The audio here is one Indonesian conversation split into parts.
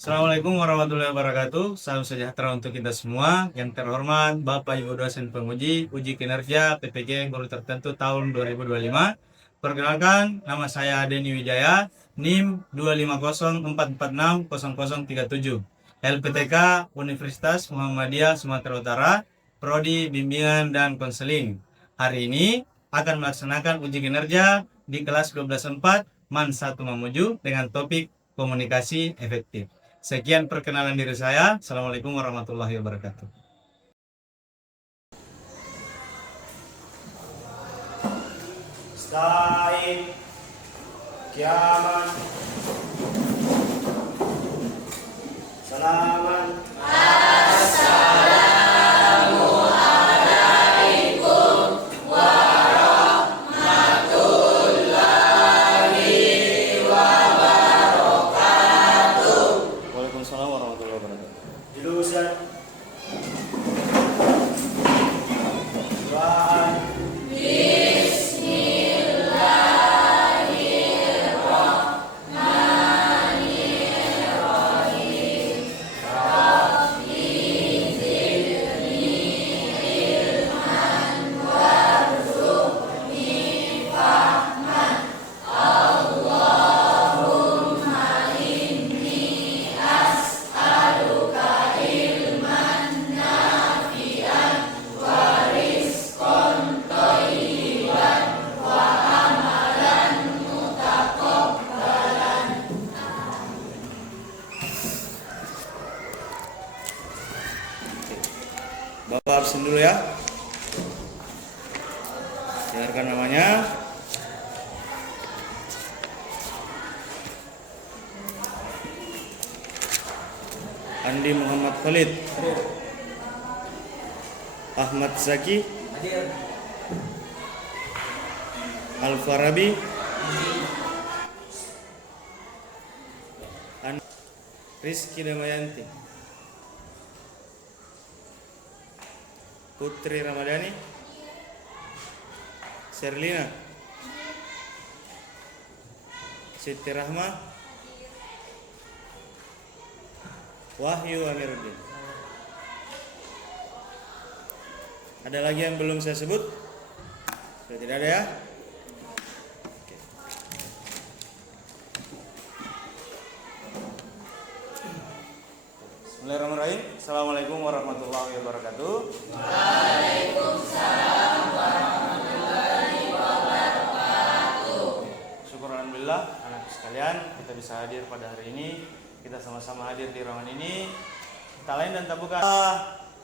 Assalamualaikum warahmatullahi wabarakatuh. Salam sejahtera untuk kita semua. Yang terhormat Bapak Ibu dosen penguji uji kinerja PPG guru tertentu tahun 2025. Perkenalkan, nama saya Deni Wijaya, NIM 25044600037, LPTK Universitas Muhammadiyah Sumatera Utara, Prodi Bimbingan dan Konseling. Hari ini akan melaksanakan uji kinerja di kelas 12.4 MAN 1 Mamuju dengan topik komunikasi efektif. Sekian perkenalan diri saya. Assalamualaikum warahmatullahi wabarakatuh. Stain, kiaman, salaman, Waalaikumsalam warahmatullahi wabarakatuh. julusan, doaan, Bapak absen dulu ya. Dengarkan namanya. Andi Muhammad Khalid. Ahmad Zaki. Al-Farabi. Rizky Damayanti. Putri Ramadhani. Serlina. Siti Rahma. Wahyu Amiruddin. Ada lagi yang belum saya sebut? Sudah tidak ada ya? Oke. Bismillahirrahmanirrahim. Assalamualaikum warahmatullahi wabarakatuh. Syukur alhamdulillah anak sekalian kita bisa hadir pada hari ini. Kita sama-sama hadir di ruangan ini. Tak lain dan tak bukan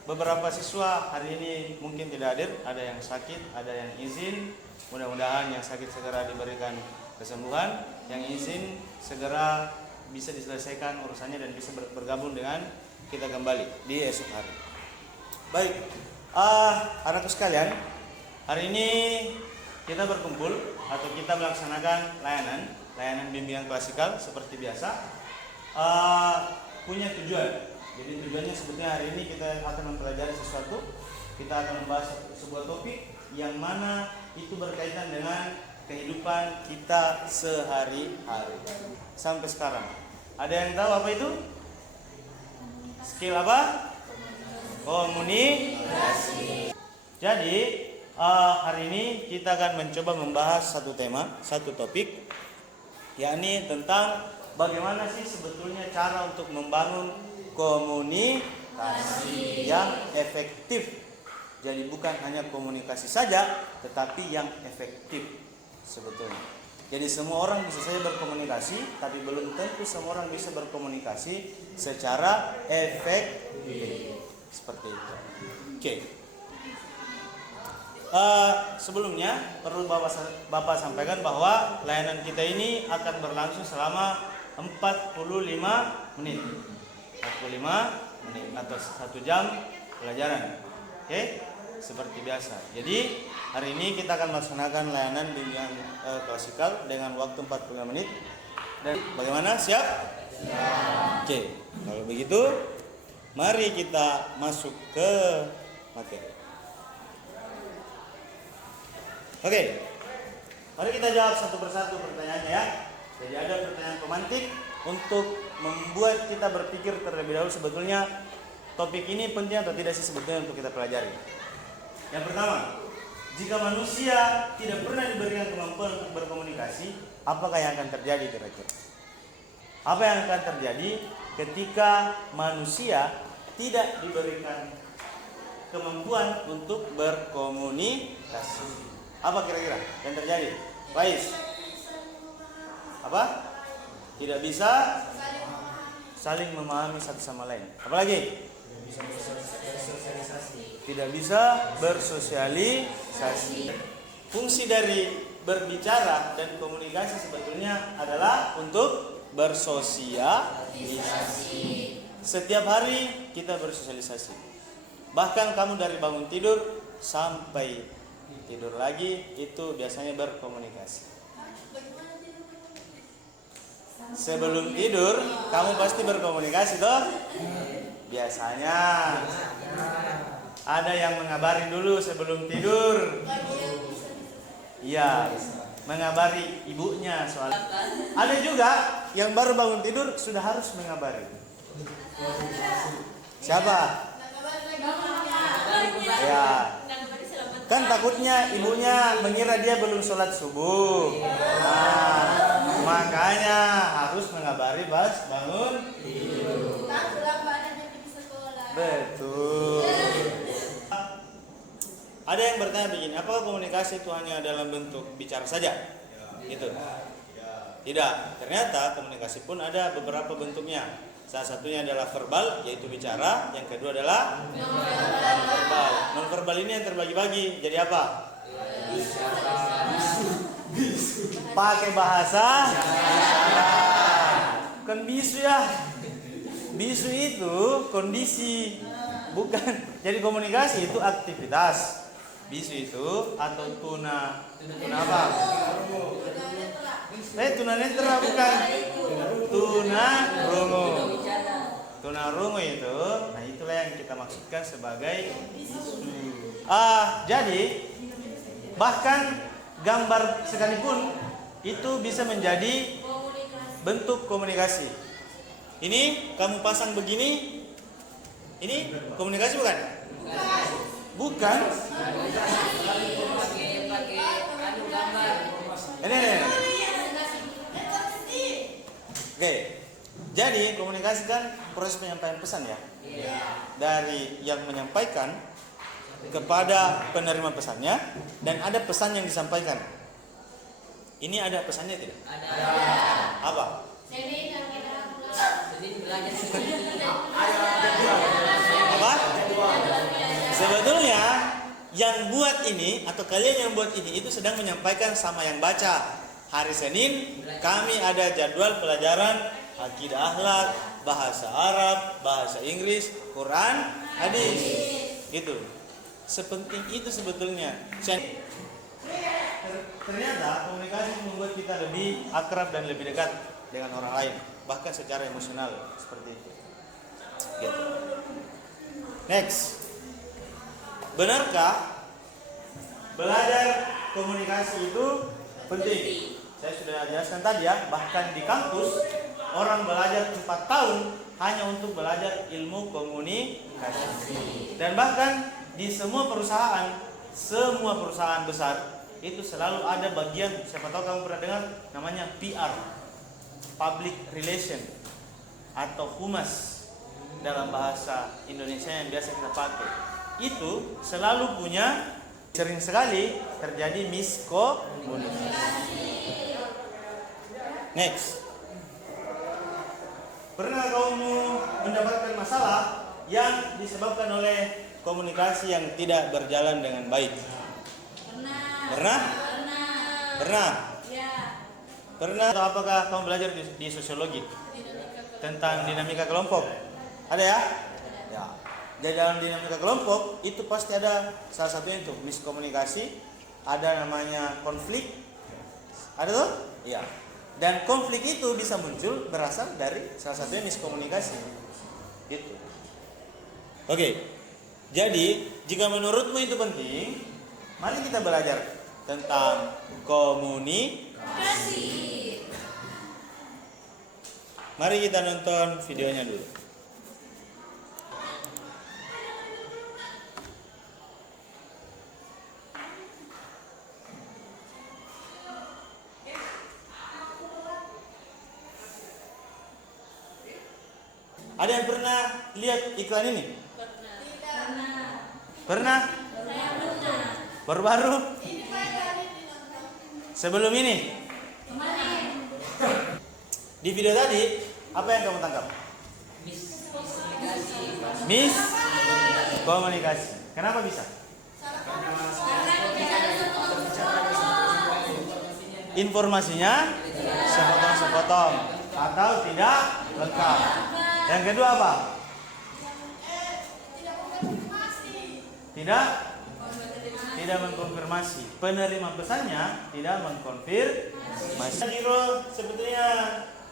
beberapa siswa hari ini mungkin tidak hadir, ada yang sakit, ada yang izin. Mudah-mudahan yang sakit segera diberikan kesembuhan, yang izin segera bisa diselesaikan urusannya dan bisa bergabung dengan kita kembali di esok hari. Baik, anakku sekalian, hari ini kita berkumpul atau kita melaksanakan layanan bimbingan klasikal seperti biasa. Punya tujuan. Jadi tujuannya sebetulnya hari ini kita akan mempelajari sesuatu. Kita akan membahas sebuah topik yang mana itu berkaitan dengan kehidupan kita sehari-hari sampai sekarang. Ada yang tahu apa itu? Skill apa? Komunikasi. Jadi hari ini kita akan mencoba membahas satu tema, satu topik, yakni tentang bagaimana sih sebetulnya cara untuk membangun komunikasi yang efektif. Jadi bukan hanya komunikasi saja, tetapi yang efektif sebetulnya. Jadi semua orang bisa saja berkomunikasi, tapi belum tentu semua orang bisa berkomunikasi secara efektif. Seperti itu. Oke. Sebelumnya perlu Bapak sampaikan bahwa layanan kita ini akan berlangsung selama 45 menit. 45 menit atau 1 jam pelajaran. Oke? Seperti biasa. Jadi hari ini kita akan melaksanakan layanan bimbingan klasikal dengan waktu 45 menit. Dan bagaimana? Siap? Siap. Oke. Kalau begitu, mari kita masuk ke materi. Oke. Mari kita jawab satu persatu pertanyaannya ya. Jadi ada pertanyaan pemantik, untuk membuat kita berpikir terlebih dahulu sebetulnya topik ini penting atau tidak sih sebetulnya untuk kita pelajari. Yang pertama, jika manusia tidak pernah diberikan kemampuan untuk berkomunikasi, apakah yang akan terjadi kira-kira? Apa yang akan terjadi ketika manusia tidak diberikan kemampuan untuk berkomunikasi? Apa kira-kira yang terjadi? Faiz? Apa? Tidak bisa saling memahami satu sama lain. Apalagi? Tidak bisa bersosialisasi. Fungsi dari berbicara dan komunikasi sebetulnya adalah untuk bersosialisasi. Setiap hari kita bersosialisasi. Bahkan kamu dari bangun tidur sampai tidur lagi itu biasanya berkomunikasi. Sebelum tidur kamu pasti berkomunikasi toh? Biasanya ada yang mengabari dulu sebelum tidur. Iya, mengabari ibunya soal. Ada juga yang baru bangun tidur sudah harus mengabari. Siapa? Ya. Kan takutnya ibunya mengira dia belum sholat subuh. Nah, makanya harus mengabari pas bangun tidur. Betul. Ada yang bertanya begini, apakah komunikasi itu hanya dalam bentuk bicara saja? Gitu. Tidak. Ternyata komunikasi pun ada beberapa bentuknya. Salah satunya adalah verbal, yaitu bicara. Yang kedua adalah non-verbal. Non-verbal ini yang terbagi-bagi. Jadi apa? Pakai bahasa isyarat. Kan bisu ya. Bisu itu kondisi, bukan. Jadi komunikasi itu aktivitas. Bisu itu atau tuna apa? Tunanetra bukan. Tunarungu. Tunarungu itu, nah itulah yang kita maksudkan sebagai bisu. Jadi bahkan gambar sekalipun itu bisa menjadi bentuk komunikasi. Ini kamu pasang begini, ini komunikasi bukan? Bukan. Ini. Oke. Jadi komunikasi kan proses penyampaian pesan ya. Dari yang menyampaikan kepada penerima pesannya dan ada pesan yang disampaikan. Ini ada pesannya tidak? Ada. Apa? Apa? Sebetulnya yang buat ini atau kalian yang buat ini itu sedang menyampaikan sama yang baca. Hari Senin kami ada jadwal pelajaran akidah akhlak, bahasa Arab, bahasa Inggris, Quran, hadis. Gitu. Sepenting itu sebetulnya. Ternyata komunikasi membuat kita lebih akrab dan lebih dekat dengan orang lain, bahkan secara emosional seperti itu. Gitu. Next. Benarkah belajar komunikasi itu penting? Saya sudah jelaskan tadi ya, bahkan di kampus orang belajar 4 tahun hanya untuk belajar ilmu komunikasi. Dan bahkan di semua perusahaan besar itu selalu ada bagian, siapa tahu kamu pernah dengar namanya PR, Public Relation atau humas dalam bahasa Indonesia yang biasa kita pakai. Itu selalu punya, sering sekali terjadi miskomunikasi. Next. Pernah kamu mendapatkan masalah yang disebabkan oleh komunikasi yang tidak berjalan dengan baik? Pernah? Ya. Pernah atau apakah kamu belajar di sosiologi tentang dinamika kelompok? Ada ya? Ya. Di dalam dinamika kelompok itu pasti ada salah satunya itu miskomunikasi, ada namanya konflik. Ada tuh? Iya. Dan konflik itu bisa muncul berasal dari salah satunya miskomunikasi. Gitu. Oke. Jadi, jika menurutmu itu penting, mari kita belajar tentang komunikasi. Mari kita nonton videonya dulu. Ada yang pernah lihat iklan ini? Pernah? Baru-baru? Sebelum ini? Di video tadi, apa yang kamu tangkap? Miskomunikasi. Kenapa bisa? Informasinya sepotong-sepotong atau tidak lengkap. Yang kedua apa? Tidak mengkonfirmasi. Penerima pesannya tidak mengkonfirmasi. Giro, sebetulnya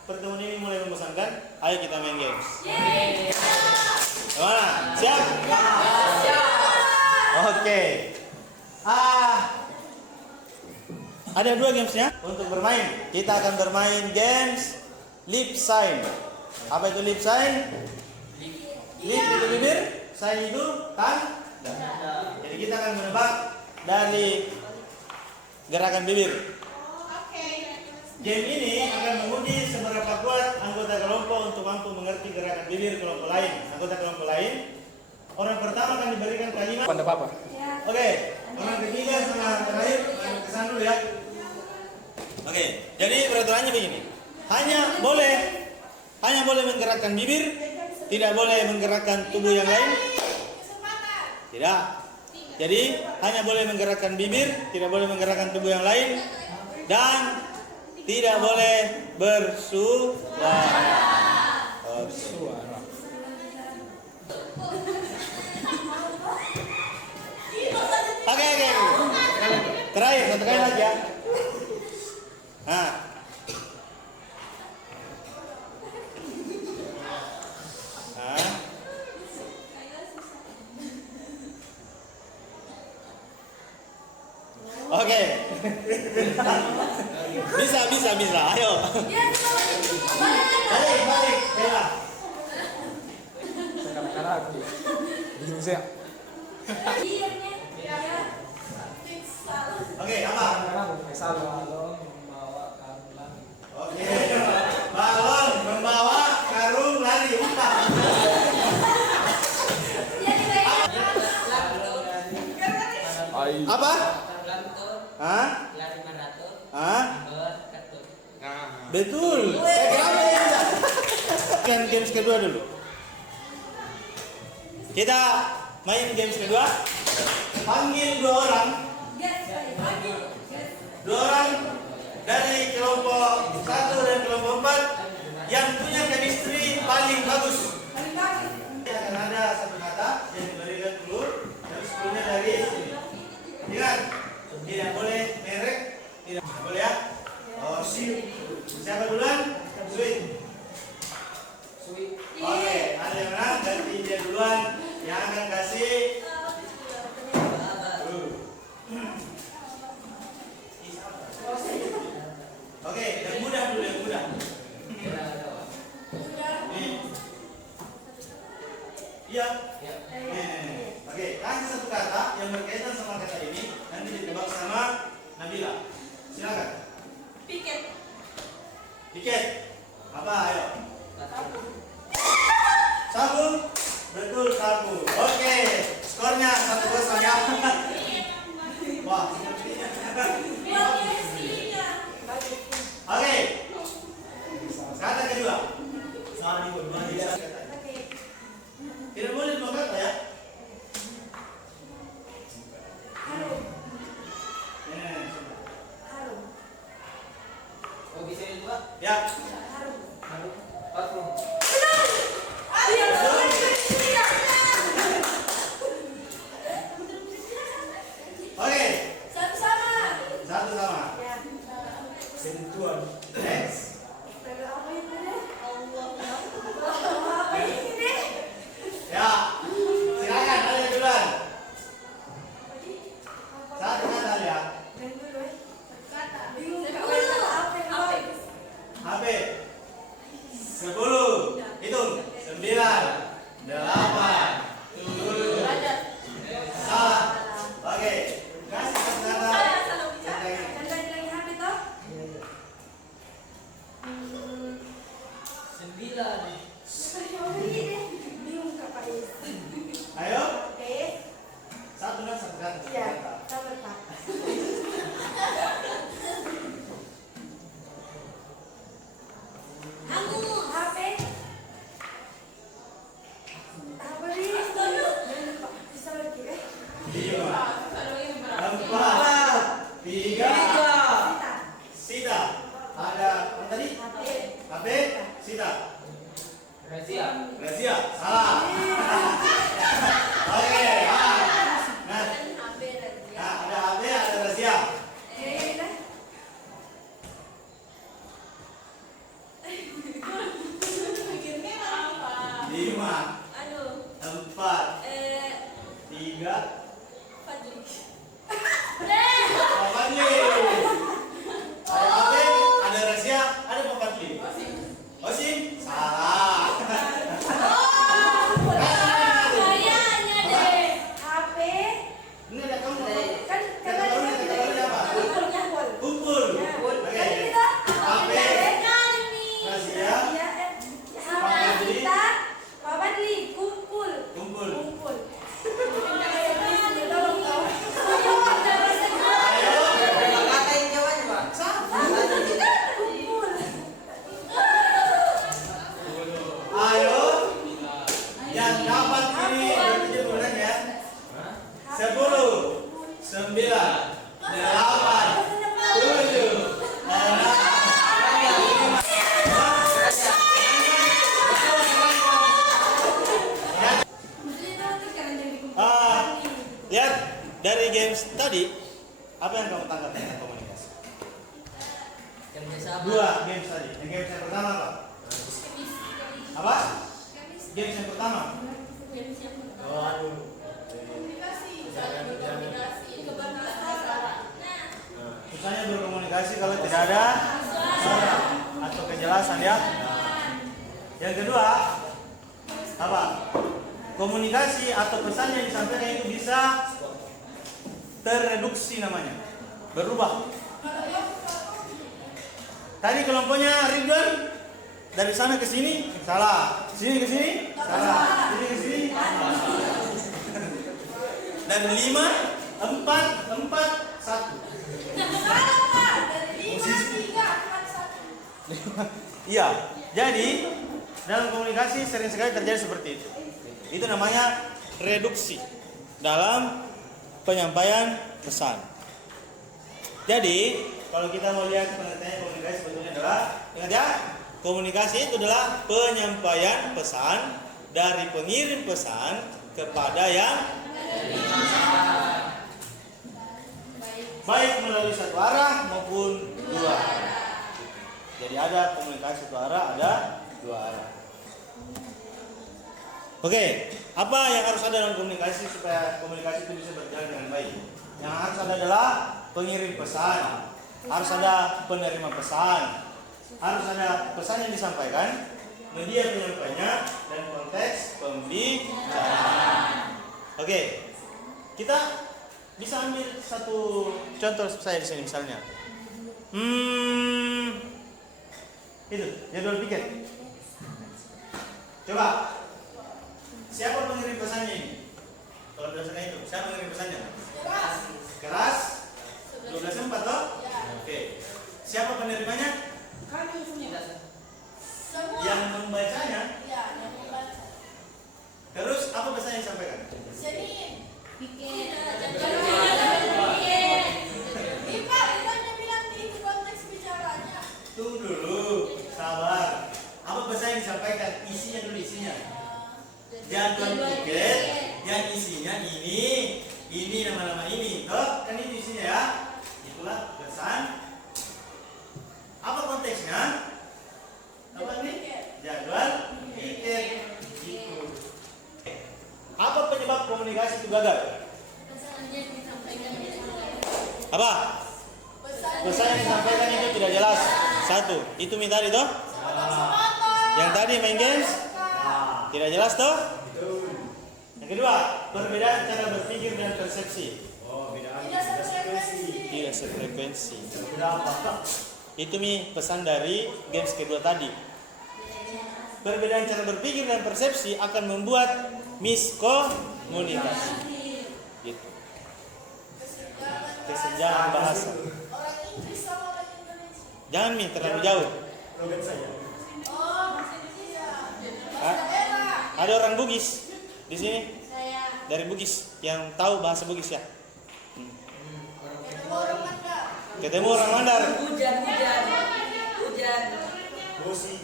pertemuan ini mulai membosankan. Ayo kita main games. Gimana? Siap? Oke. Ada 2 gamesnya untuk bermain. Kita akan bermain games lip sign. Apa itu lip sign? Lip itu bibir, sign itu tanda. Jadi kita akan menebak dari gerakan bibir. Game ini akan menguji seberapa kuat anggota kelompok untuk mampu mengerti gerakan bibir kelompok lain. Anggota kelompok lain, orang pertama akan diberikan kalimat. Oke, orang ketiga sama terakhir kesan dulu ya. Oke, jadi peraturannya begini. Hanya boleh menggerakkan bibir, tidak boleh menggerakkan tubuh yang lain. Tidak. Jadi hanya boleh menggerakkan bibir, tidak boleh menggerakkan tubuh yang lain, dan tidak boleh bersuara. Oke. Terakhir, satu kali lagi ya. Oke. Bisa. Ayo. Balik. Bella. Oke, apa? Oke. Balon membawa karung lari. Apa? Lari maraton. Betul. Kan games kedua dulu. Kita main games kedua. Panggil 2 orang. 2 orang dari kelompok 1 dan kelompok 4 yang punya chemistry paling bagus. Akan ada satu kata yang diberikan clue, terus clue-nya dari sini. Ingat, tidak boleh merek, tidak boleh ya. Oh, siapa duluan? Sweet. Oke, ada yang menang, ganti dia duluan. Yang akan kasih. Oke, yang mudah dulu, yang mudah. Nih. Iya. Oke, kasih satu kata yang berkaitan sama kata ini, nanti ditebak sama Nabila. Silakan. Piket. Apa? Ayo. Sabu. Betul, sabu. Oke, skornya 1-0 ya. Wah. Oke. Kata kedua. Tidak boleh 2 kata ya. Bisa juga? Ya. Parfum. Oke. Satu sama. Sentuhan. Next. Apa ini? Ya. 8, 7. Salah. Oke. Kasih kata-kata. Ayo. Satu kata. Sita. Ada apa tadi? HP. Sita. Razia. Salah. Oke. Nah, ada HP, ada Razia. 5, 4, 3. Fadli. Ada HP, ada Razia, ada Pak Fadli. Osim. Salah. Ini ada kamu. Kumpul. Oke. HP, Razia, kumpul. Ayo. Yang dapat ini berarti bulan ya. 10, 9, 8, 7, 6. Lihat dari games tadi, apa yang kamu tangkap tentang komunikasi? Dua games tadi. Yang games yang pertama apa? Apa? Games yang pertama. Susahnya berkomunikasi kalau tidak ada suara atau kejelasan ya. Yang kedua, apa? Komunikasi atau pesan yang disampaikan itu bisa terreduksi namanya, berubah. Tadi kelompoknya Ridwan dari sana ke sini salah, sini ke sini salah, sini ke sini salah. Dan 5, 4, 1. Iya, jadi dalam komunikasi sering sekali terjadi seperti itu. Itu namanya reduksi dalam penyampaian pesan. Jadi, kalau kita mau lihat pengertian komunikasi sebetulnya adalah, ingat ya, komunikasi itu adalah penyampaian pesan dari pengirim pesan kepada yang baik melalui satu arah maupun dua arah. Jadi ada komunikasi satu arah, ada dua arah. Oke, apa yang harus ada dalam komunikasi supaya komunikasi itu bisa berjalan dengan baik? Yang harus ada adalah pengirim pesan, harus ada penerima pesan, harus ada pesan yang disampaikan, media penyampainya, dan konteks pembicaraan. Oke, kita bisa ambil satu contoh saya di sini misalnya. Itu jadwal pikir. Coba. Siapa pengirim pesannya ini? Kalau berdasarkan itu, siapa pengirim pesannya? Keras. 12 4 toh? Ya. Oke. Siapa penerimanya? Kami semua. Yang membacanya? Ya, yang membaca. Terus apa pesan yang disampaikan? Senin. Bikin. Ipak, bukannya bilang di konteks bicaranya. Tunggu dulu, sabar. Apa pesan yang disampaikan? Isinya dulu isinya. Jadwal tiket yang isinya ini nama-nama ini, toh kan itu isinya ya. Itulah pesan. Apa konteksnya? Apa nih? Jadwal tiket. Itu. Apa penyebab komunikasi itu gagal? Apa? Pesan yang disampaikan itu tidak jelas. Satu, itu minta itu. Yang tadi main games. Tidak jelas toh? Yang kedua, perbedaan cara berpikir dan persepsi. Oh, beda. Tidak sefrekuensi. Tidak sefrekuensi. Berapa? Itu Mi pesan dari games kedua tadi. Perbedaan cara berpikir dan persepsi akan membuat miskomunikasi. Gitu. Kesenjangan bahasa. Orang Inggris sama orang Indonesia. Jangan Mi terlalu jauh. Logat saya. Oh, bahasa Indonesia. Ah. Bahasa daerah. Ada orang Bugis di sini Saya dari Bugis yang tahu bahasa Bugis ya. ketemu orang Mandar. Ketemu orang Mandar. Hujan. Bosi.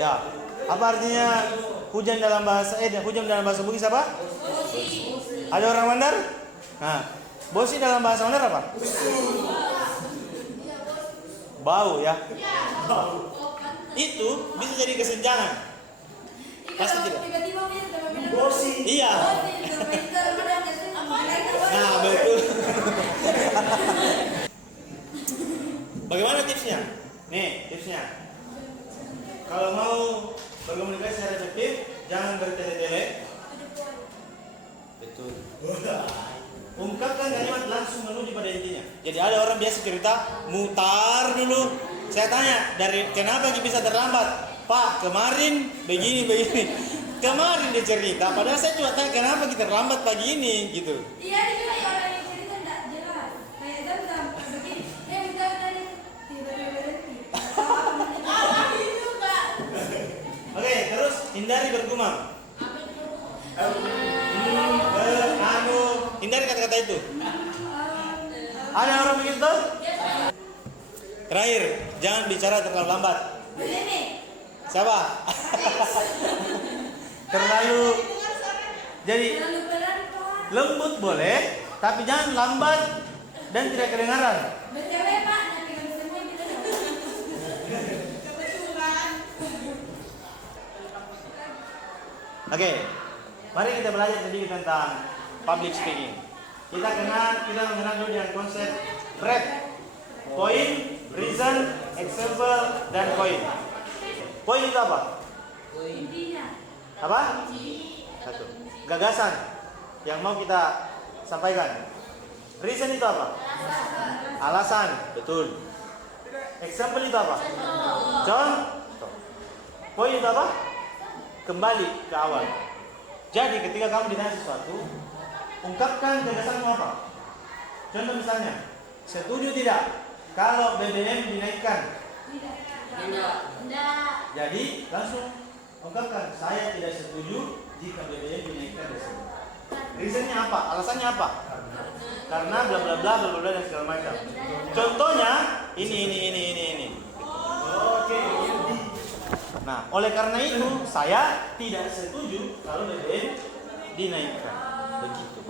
Ya. Apa artinya hujan dalam bahasa Bugis apa? Ada orang Mandar? Nah, bosi dalam bahasa Mandar apa? Bau ya. Itu bisa jadi kesenjangan. Pasti tidak. Tiba-tiba dia bilang Bosi. Iya. Nah, betul. Bagaimana tipsnya? Nih, tipsnya. Kalau mau berkomunikasi secara efektif, jangan bertele-tele. Betul. Ungkapkan kalimat langsung menuju pada intinya. Jadi ada orang biasa cerita, mutar dulu. Saya tanya, dari kenapa bisa terlambat? Pak, kemarin begini. Kemarin dia cerita, padahal saya cuma tanya kenapa kita terlambat pagi ini, gitu. Iya, dia bilang orang yang cerita enggak jelas. Kayak Zam begini. Bisa tadi tiba-tiba berhenti. Oke, terus hindari bergumam. Hindari kata-kata itu. Ada orang begitu? Terakhir, jangan bicara terlalu lambat. Begini. Siapa? Terlalu jadi Terlalu pelan. lembut boleh, tapi jangan lambat dan tidak kedengaran. BTW Pak, nanti kalau semua bilang. Oke, mari kita belajar sedikit tentang public speaking. Kita mengenal dulu dengan konsep REP. Point, reason, example, dan point. Point itu apa? Intinya. Apa? Satu. Gagasan yang mau kita sampaikan. Reason itu apa? Alasan. Betul. Example itu apa? Contoh. Point itu apa? Kembali ke awal. Jadi ketika kamu ditanya sesuatu, ungkapkan gagasanmu apa? Contoh misalnya, setuju tidak kalau BBM dinaikkan? Tidak. Jadi langsung ungkapkan, saya tidak setuju jika BBM dinaikkan di sini. Reasonnya apa? Alasannya apa? Karena bla bla bla bla bla dan segala macam. Contohnya ini. Oke. Nah, oleh karena itu saya tidak setuju kalau BBM dinaikkan. Begitu.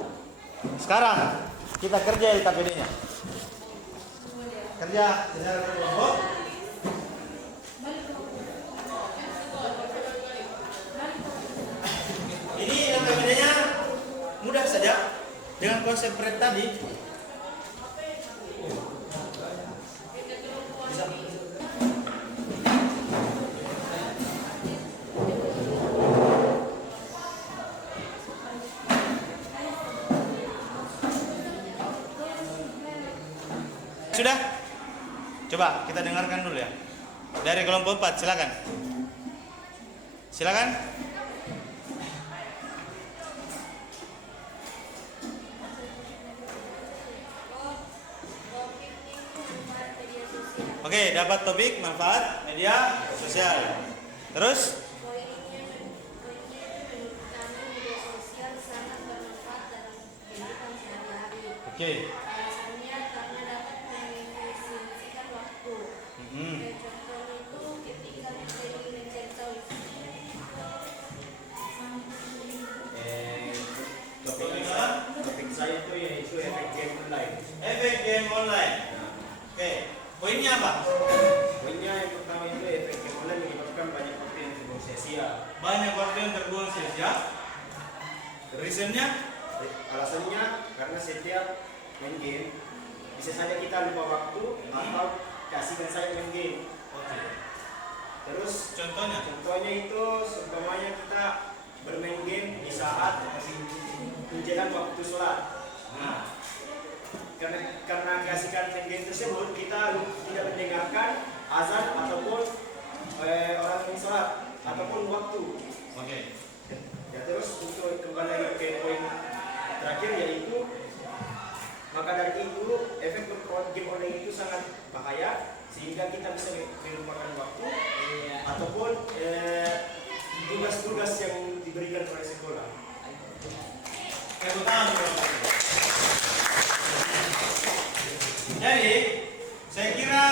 Sekarang kita kerja LKPD-nya. Kerja secara berkelompok. Ini LKPD-nya mudah saja dengan konsep PREP tadi. Sudah? Coba kita dengarkan dulu ya. Dari kelompok 4, silakan. Silakan. Oke, dapat topik manfaat media sosial. Terus? Poinnya menurut kami media sosial sangat bermanfaat dalam kehidupan sehari-hari. Oke. Alasannya karena dapat mengefisiensikan waktu. Kayak contohnya itu ketika kita ingin mencari tahu Topik saya itu yaitu efek game online. Efek game online. Oke. Poinnya apa? Poinnya yang pertama itu efek game online menyebabkan banyak waktu yang terbuang sia-sia. Banyak waktu yang terbuang sia-sia. Reasonnya? Alasannya karena setiap main game bisa saja kita lupa waktu atau kasihkan saya main game. Oke. Terus Contohnya? contohnya itu seumpamanya kita tugas yang diberikan oleh sekolah. Tepuk tangan dulu. Jadi, saya kira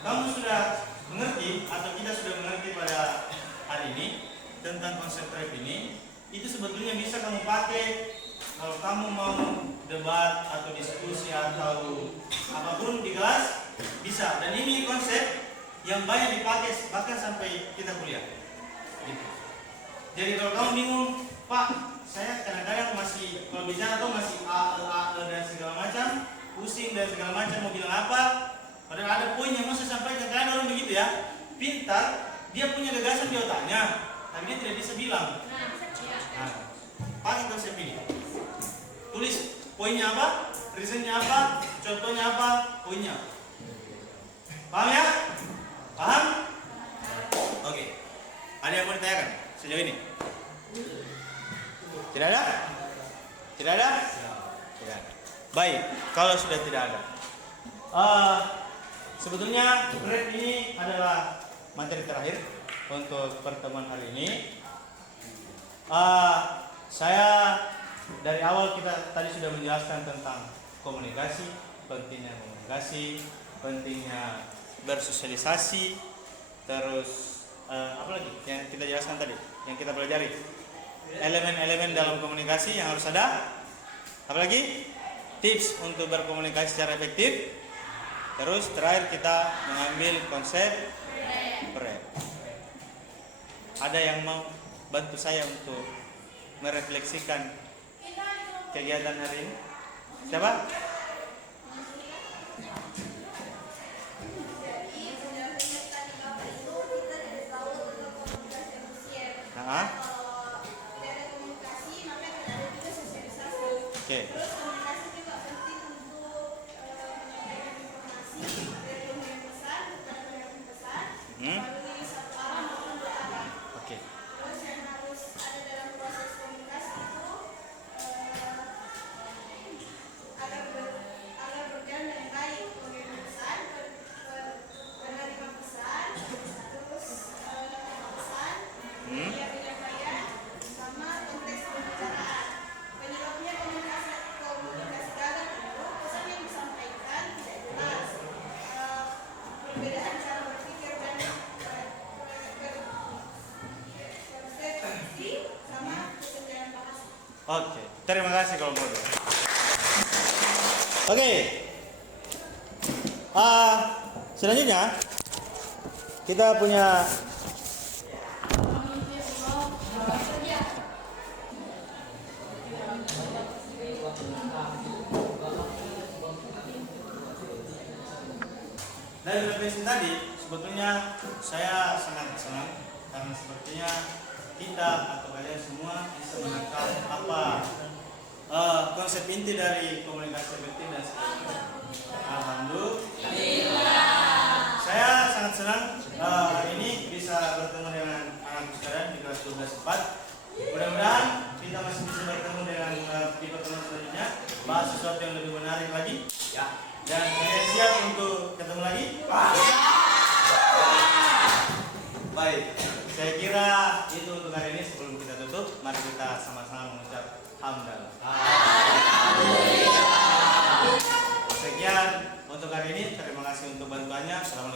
kamu sudah mengerti atau kita sudah mengerti pada hari ini tentang konsep rap ini. Itu sebetulnya bisa kamu pakai kalau kamu mau debat atau diskusi atau apapun di kelas, bisa. Dan ini konsep yang banyak dipakai bahkan sampai kita kuliah. Gitu. Jadi kalau kamu bingung, Pak, saya kadang-kadang masih kalau bicara tuh masih a dan segala macam, pusing dan segala macam mau bilang apa, padahal ada poin yang mau saya sampaikan. Kadang orang begitu ya, pintar, dia punya gagasan di otaknya, tapi dia tidak bisa bilang. Nah, pakai konsep ini. Tulis poinnya apa, reasonnya apa, contohnya apa, poinnya. Paham ya? Paham? Oke. Ada yang mau ditanyakan sejauh ini? Tidak ada? Tidak ada? Tidak ada. Baik, kalau sudah tidak ada. Sebetulnya rap ini adalah materi terakhir untuk pertemuan hari ini. Saya dari awal kita tadi sudah menjelaskan tentang komunikasi, pentingnya komunikasi, pentingnya bersosialisasi, terus apa lagi yang kita jelaskan tadi, yang kita pelajari, elemen-elemen dalam komunikasi yang harus ada, apalagi tips untuk berkomunikasi secara efektif, terus terakhir kita mengambil konsep rap. Ada yang mau bantu saya untuk merefleksikan kegiatan hari ini? Siapa? Nah, oke. Oke. Oke, terima kasih kalau mau. Oke, selanjutnya kita punya dari refleksi tadi. Sebetulnya saya sangat senang karena sepertinya kita atau kalian semua bisa menangkap apa konsep inti dari komunikasi efektif dan sebagainya. Alhamdulillah. Saya sangat senang hari ini bisa bertemu dengan anak sekalian di kelas 12/4. Mudah-mudahan kita masih bisa bertemu dengan di pertemuan selanjutnya, bahas sesuatu yang lebih menarik lagi. Ya. Dan kalian siap untuk ketemu lagi? Baik. Saya kira itu untuk hari ini. Sebelum kita tutup, mari kita sama-sama mengucap hamdalah. Sekian untuk hari ini. Terima kasih untuk bantuannya. Assalamualaikum.